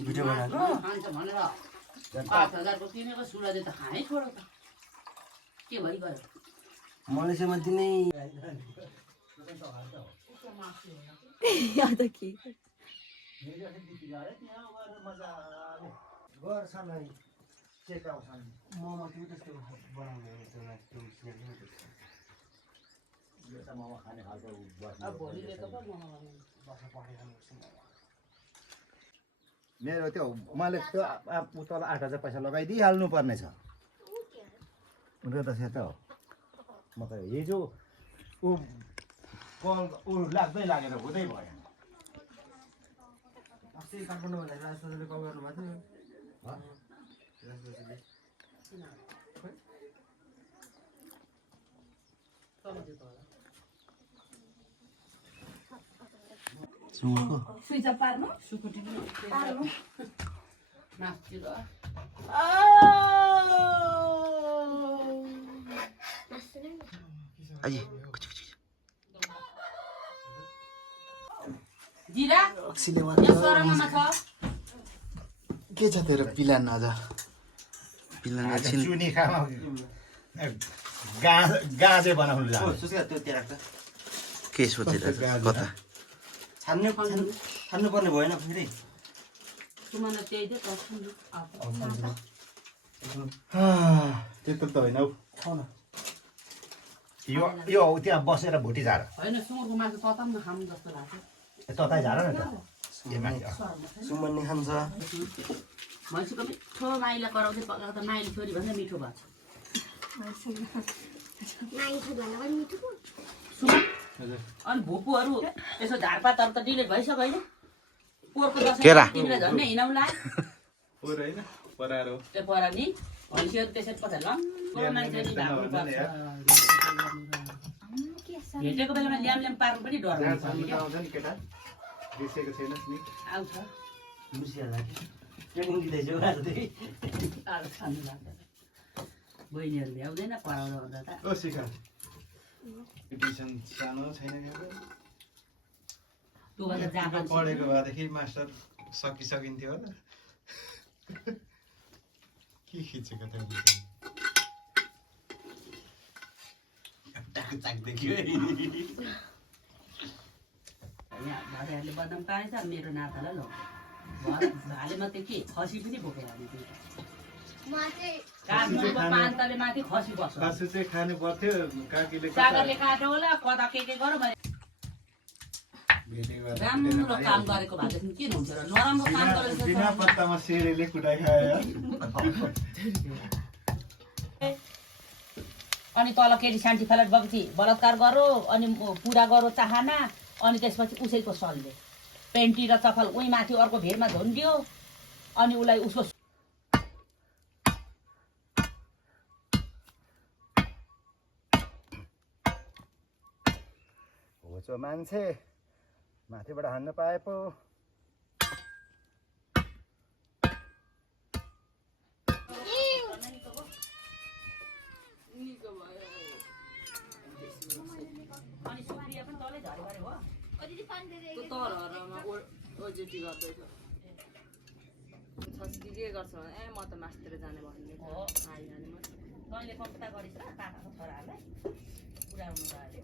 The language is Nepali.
भिडियो बनाएको खान्छ भनेर 5,000 को किनेको सुराले त खानै छोड्यो त के भइगयो मलेसियामा दिनै याद कि गर्छन् है चेकाउँछन् मोमो त्यो त्यस्तो बनाउने त्यो स्मेल यो त मोमो खाने खालको अब भोलिले त मोमो बस्न पठाइरहनु मेरो त्यो मैले त्यो तल 8,000 पैसा लगाइदिइहाल्नु पर्ने छ उनीहरू त सेतो हो म त हिजो ऊ कल ऊ लाग्दै लागेर हुँदै भयो अस्ति काठमाडौँ भनेर राजदाजुले कल गर्नुभएको थियो सुँगुरको स्विच अफ पार्नु सुकुटी पार्नु नाच्यो आइए जिरा अक्सीले यो सरङमा छ के छ तेरो पिलान आज पिलान एकछिन चुनी खामा गाँजे बनाउनु जान्छ सुस्का त्यो त्यहाँ राख्छ के सोचेर कता छान्नु पर्ने भएन फेरि तुम्हाला त्यही दे कसम त्यस्तो त होइन हौ यो त्यहाँ बसेर भुटी झार हैन सुँगुरको मासु तताम खानु जस्तो लाग्छ तताई झार न त ए माथि सुमन्नी खान्छ भैँसीको मिठो माइला कराउँदै पकाउँदा माइली छोरी भन्दा मिठो भएको छ अनि भुपुहरू यसो झारपातहरू त डिलिट भइसक्यो होइन पोहोरको दसैँ तिमीलाई झन्डै हिँडाउला त्यो पर नि भैँसीहरू त्यसरी पछाडि लम्बो मान्छे भेटेको बेलामा ल्याम पार्नु पनि डर हुन्छ आउँछ खानु लाग्दैन बहिनीहरू ल्याउँदैन पढाउँदा हुँदा त सानो छैन त्योभन्दा जापान पढेको भएदेखि मास्टर सकिन्थ्यो होला के खिचेको थियो भालेहरूले बदनाम पारेछ मेरो नातालाई लौ भाले मात्रै के खसी पनि बोकेर पान्तले माथि खसी बस्छ खसी चाहिँ खानु पर्थ्यो काकीले सागरले काट्यो होला कता के गरौँ राम्रो काम गरेको भएदेखि के हुन्छ र नराम्रो काम गरेको बिना पत्तामा सेरेले कुटाइ खायो अनि तल केटी शान्ति फ्यालेट बग्थी बलात्कार गरो अनि पुरा गरो चाहना अनि त्यसपछि उसैको सलले पेन्टी र चफल उही माथि अर्को भेरमा झुन्डियो अनि उसलाई उसको होचो मान्छे माथिबाट हान्न पाए पो अनि सुप्रिया पनि तलै झरे गरे हो त्यो तरहरमा ओजेटी गर्दैछ छस्की के गर्छ ए म त मासतिर जाने भन्ने हो आइहाल्नु तैँले कम्प्युटर गरिस् र काकाको छोराहरूलाई पुऱ्याउनु लाग्यो